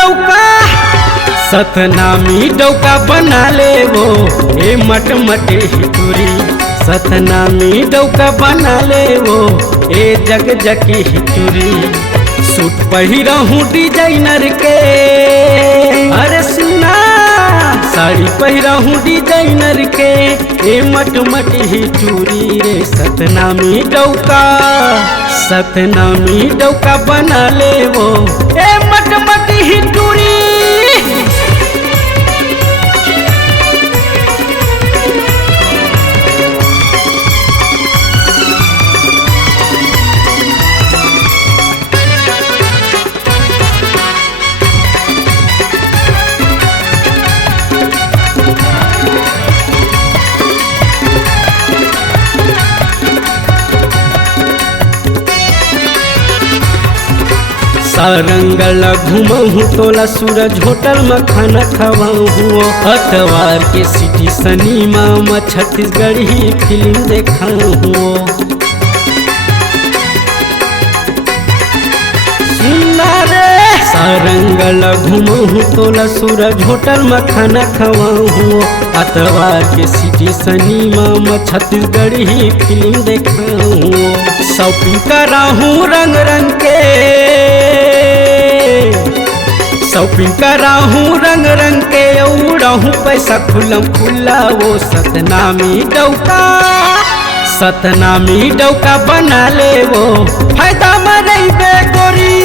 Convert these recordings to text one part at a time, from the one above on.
डौका सतनामी डौका बना ले वो ए मटमटे हिटूरी। सतनामी डौका बना ले वो ए जग जकी हिटूरी। सूट पहिरहूँ डिजाइनर के अरे सुना साड़ी पहिरहूँ डिजाइनर के ए मटमटी हिटूरी रे। सतनामी डौका बना ले वो ए मटमटी हिटूरी। सारंगल घूमहूँ तोला सूरज होटल में खाना खवाऊँ। अतवार के सिटी सनीमा में छत्तीसगढ़ी फिल्म देखाऊँ। सुना रे सारंगल घूमहूँ तोला सूरज होटल में खाना खवाऊँ। अतवार के सिटी सनीमा में छत्तीसगढ़ी फिल्म देखाऊँ। शॉपिंग कराहूँ रंग रंग के शॉपिंग कराहूँ रंग रंग के उड़ाहूँ पैसा खुलम खुला वो। सतनामी डौका बना ले वो फायदा मरई बे गोरी।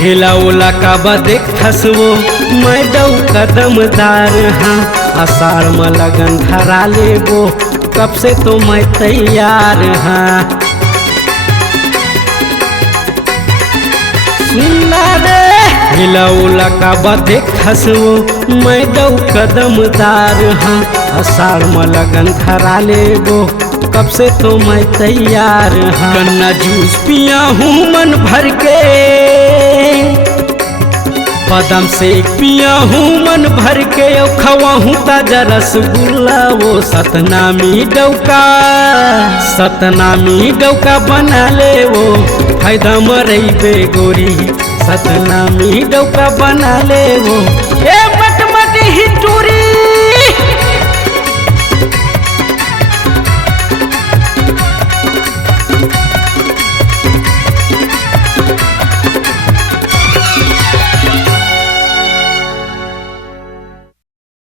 ठेला ओला का बदेख थसवो मैं डौका दमदार हाँ। आषाढ़ में लगन धरा लेबो कब से तो मैं तैयार हाँ। सुना रे ठेला ओला का बदेख थसवो मैं डौका दमदार हाँ। आषाढ़ में लगन धरा लेबो कब से तो मैं तैयार हाँ। गन्ना जूस पिया हूँ मन भर के बादाम शेक पिया हूँ मन भर के खवा हूँ ताजा रसगुल्ला वो। सतनामी डौका बना ले वो फायदा मरई बे गोरी। सतनामी डौका बना ले वो ए मटमटी हिटूरी।